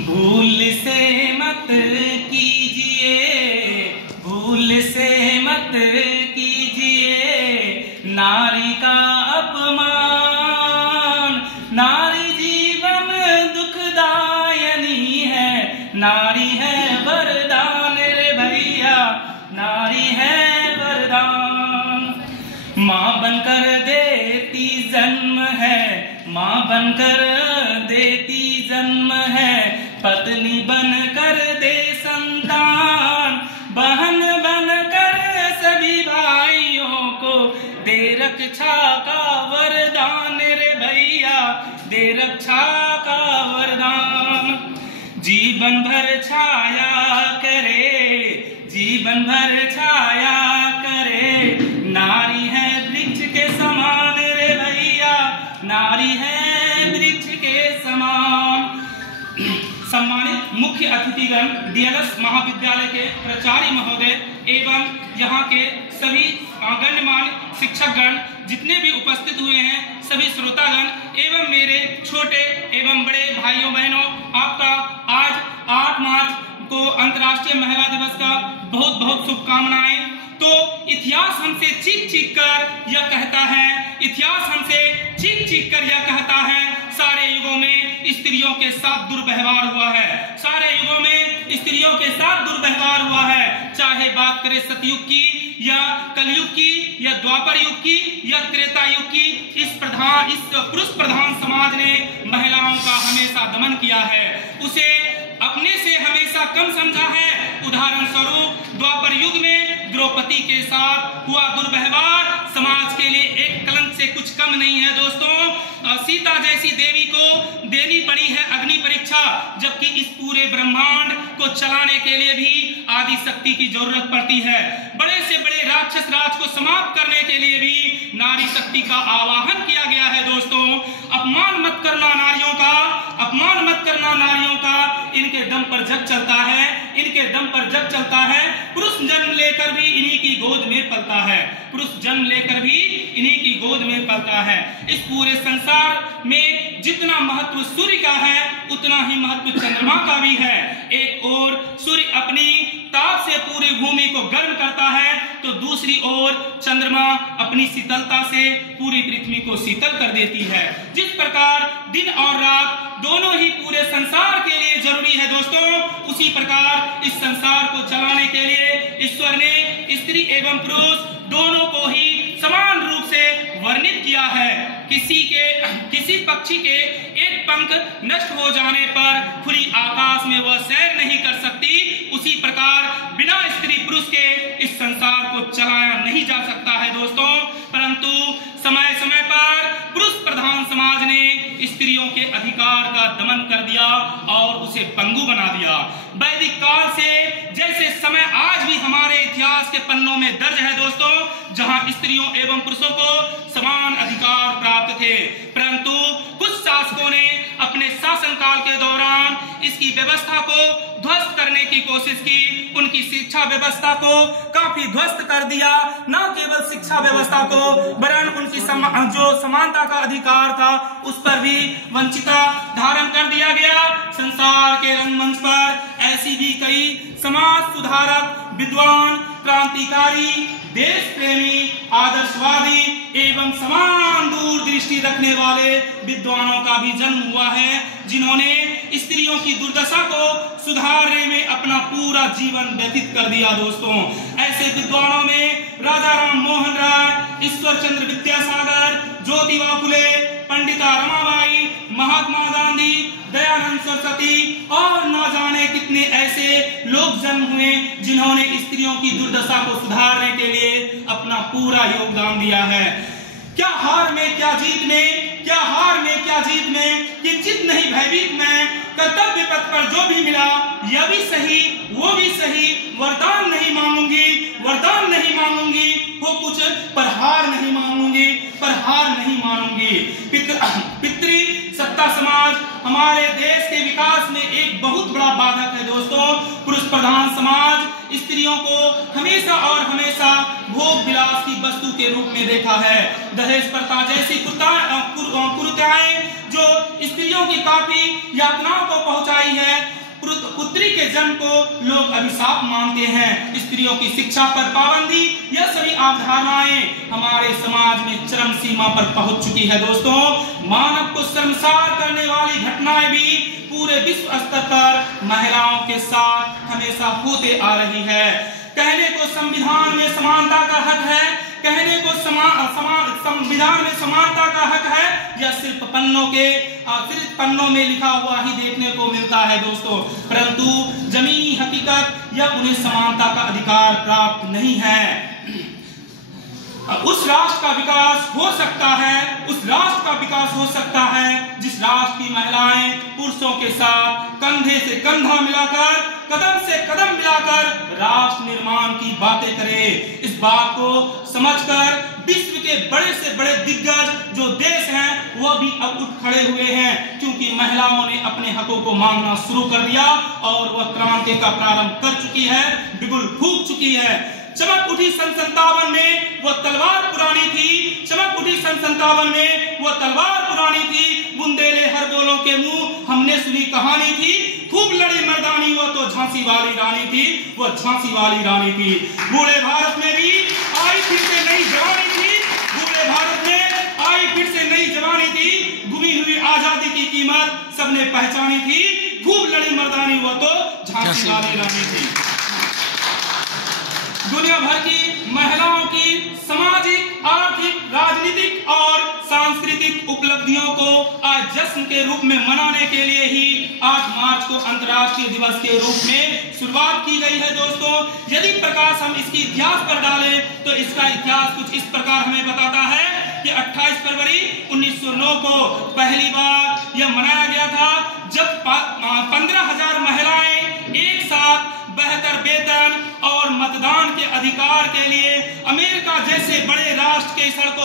भूल से मत कीजिए, भूल से मत कीजिए नारी का अपमान। नारी जीवन दुखदायनी है, नारी है वरदान रे भैया, नारी है वरदान। माँ बनकर देती जन्म है, माँ बनकर देती जन्म है, पत्नी बनकर दे संतान, बहन बनकर सभी भाइयों को दे रक्षा का वरदान रे भैया, दे रक्षा का वरदान। जीवन भर छाया करे, जीवन भर छाया करे, नारी है वृक्ष के समान रे भैया, नारी है वृक्ष के समान। सम्मानित मुख्य अतिथिगण, डीएलएस महाविद्यालय के प्राचार्य महोदय एवं यहाँ के सभी गण्यमान्य शिक्षकगण, जितने भी उपस्थित हुए हैं, सभी श्रोतागण एवं मेरे छोटे एवं बड़े भाइयों बहनों, आपका आज 8 मार्च को अंतर्राष्ट्रीय महिला दिवस का बहुत बहुत शुभकामनाएं। तो इतिहास हमसे चीख चीख कर यह कहता है, इतिहास हमसे चीख चीख कर यह कहता है, सारे युगों में स्त्रियों के साथ दुर्व्यवहार हुआ है, सारे युगों में स्त्रियों के साथ दुर्व्यवहार हुआ है। चाहे बात करें सतयुग की या कलयुग की या द्वापर युग की या त्रेता युग की, इस पुरुष प्रधान समाज ने महिलाओं का हमेशा दमन किया है, उसे अपने से हमेशा कम समझा है। उदाहरण स्वरूप द्वापर युग में द्रौपदी के साथ हुआ दुर्व्यवहार समाज के लिए एक कलंक से कुछ कम नहीं है दोस्तों। सीता जैसी देवी को देनी पड़ी है अग्नि परीक्षा, जबकि इस पूरे ब्रह्मांड को चलाने के लिए भी आदि शक्ति की जरूरत पड़ती है। बड़े से बड़े राक्षस राज को समाप्त करने के लिए भी नारी शक्ति का आवाहन किया गया है दोस्तों। अपमान मत करना नारियों का, अपमान मत करना नारियों का, इनके दम पर जग चलता है, इनके दम पर जग चलता है। पुरुष जन्म लेकर भी इन्हीं की गोद में पलता है, पुरुष जन्म लेकर भी इन्हीं की गोद में पलता है। इस पूरे संसार में जितना महत्व सूर्य का है, उतना ही महत्व चंद्रमा का भी है। एक ओर सूर्य अपनी ताप से पूरी भूमि को गर्म करता है, तो दूसरी ओर चंद्रमा अपनी शीतलता से पूरी पृथ्वी को शीतल कर देती है। जिस प्रकार दिन और रात दोनों ही पूरे संसार के लिए जरूरी है दोस्तों, उसी प्रकार इस संसार को चलाने के लिए ईश्वर ने स्त्री एवं पुरुष दोनों को ही समान रूप से वर्णित किया है। किसी पक्षी के एक पंख नष्ट हो जाने पर खुली आकाश में वह सैर नहीं कर सकती, उसी प्रकार बिना स्त्री पुरुष के इस संसार को चलाया नहीं जा सकता है दोस्तों। परंतु समय समय पर पुरुष प्रधान समाज ने स्त्रियों के अधिकार का दमन कर दिया और उसे पंगु बना दिया। वैदिक काल से जैसे समय आज भी हमारे इतिहास के पन्नों में दर्ज है दोस्तों, जहां स्त्रियों एवं पुरुषों को समान अधिकार प्राप्त थे, परंतु कुछ शासकों ने अपने शासनकाल के दौरान इसकी व्यवस्था को ध्वस्त करने की कोशिश की। उनकी शिक्षा व्यवस्था को काफी ध्वस्त कर दिया। न केवल शिक्षा व्यवस्था को, वरन उनकी जो समानता का अधिकार था उस पर भी वंचिता धारण कर दिया गया। संसार के रंगमंच पर ऐसी भी कई समाज सुधारक, विद्वान, क्रांतिकारी, देश प्रेमी, आदर्शवादी एवं समान दूरदृष्टि रखने वाले विद्वानों का भी जन्म हुआ है, जिन्होंने स्त्रियों की दुर्दशा को सुधारने में अपना पूरा जीवन व्यतीत कर दिया दोस्तों। ऐसे विद्वानों में राजा राम मोहन राय, ईश्वर चंद्र विद्यासागर, ज्योतिबा फुले, पंडिता रमाबाई, महात्मा गांधी, दयानंद सरस्वती और न जाने कितने ऐसे लोग जन्म हुए जिन्होंने स्त्रियों की दुर्दशा को सुधारने के लिए अपना पूरा योगदान दिया है। क्या हार में क्या जीत में, क्या हार में क्या जीत में, किंचित नहीं भयभीत में, कर्तव्य पथ पर जो भी मिला यह भी सही वो भी सही, वरदान नहीं मांगूंगी, वरदान नहीं मांगूंगी, हो कुछ पर हार नहीं मांगूंगी, पर हार नहीं मानूंगी। पितृ सत्ता समाज हमारे देश के विकास में एक बहुत बड़ा बाधक है दोस्तों। पुरुष प्रधान समाज स्त्रियों को हमेशा और हमेशा भोग विलास की वस्तु के रूप में देखा है। दहेज प्रथा जैसी कुरीतियां जो स्त्री स्त्रियों की काफी यातनाओं को पहुंचाई है। पुत्री के जन्म को लोग अभिशाप मानते हैं। स्त्रियों की शिक्षा पर पाबंदी, यह सभी अवधारणाएं हमारे समाज में चरम सीमा पर पहुंच चुकी है। दोस्तों, मानव को शर्मसार करने वाली घटनाएं भी पूरे विश्व स्तर पर महिलाओं के साथ हमेशा होते आ रही है। कहने को संविधान में समानता का हक है, कहने को संविधान में समानता का हक है, यह सिर्फ पन्नों में लिखा हुआ ही देखने को मिलता है दोस्तों, परंतु जमीनी हकीकत या उन्हें समानता का अधिकार प्राप्त नहीं है। उस राष्ट्र का विकास हो सकता है, उस राष्ट्र का विकास हो सकता है जिस राष्ट्र की महिलाएं पुरुषों के साथ कंधे से कंधा मिलाकर, कदम से कदम मिलाकर राष्ट्र निर्माण की बातें करे। इस बात को समझकर विश्व के बड़े से बड़े दिग्गज जो देश हैं वह भी अब उठ खड़े हुए हैं, क्योंकि महिलाओं ने अपने हकों को मांगना शुरू कर दिया और वह क्रांति का प्रारंभ कर चुकी है, बिगुल फूंक चुकी है। चमक उठी सन 57 में वह तलवार पुरानी थी, चमक उठी सन 57 में वह तलवार पुरानी थी, बुंदेले हर बोलों के मुंह हमने सुनी कहानी थी, खूब लड़ी मर्दानी वह तो झांसी वाली रानी थी, वह झांसी वाली रानी थी। बूढ़े भारत में भी आई फिर से नई जवानी थी, बूढ़े भारत में आई फिर से नई जवानी थी, गुमी हुई आजादी की कीमत सबने पहचानी थी, खूब लड़ी मर्दानी वह तो झांसी वाली रानी थी। दुनिया भर की महिलाओं की सामाजिक, आर्थिक, राजनीतिक और सांस्कृतिक उपलब्धियों को आज जश्न के रूप में मनाने के लिए ही 8 मार्च को अंतर्राष्ट्रीय दिवस के रूप में शुरुआत की गई है। दोस्तों, यदि प्रकाश हम इसकी इतिहास पर डालें तो इसका इतिहास कुछ इस प्रकार हमें बताता है कि 28 फरवरी 1909 को पहली बार यह मनाया गया था, जब 15,000 महिलाएं एक साथ बेहतर वेतन और मतदान के अधिकार के लिए अमेरिका जैसे बड़े राष्ट्र के सड़कों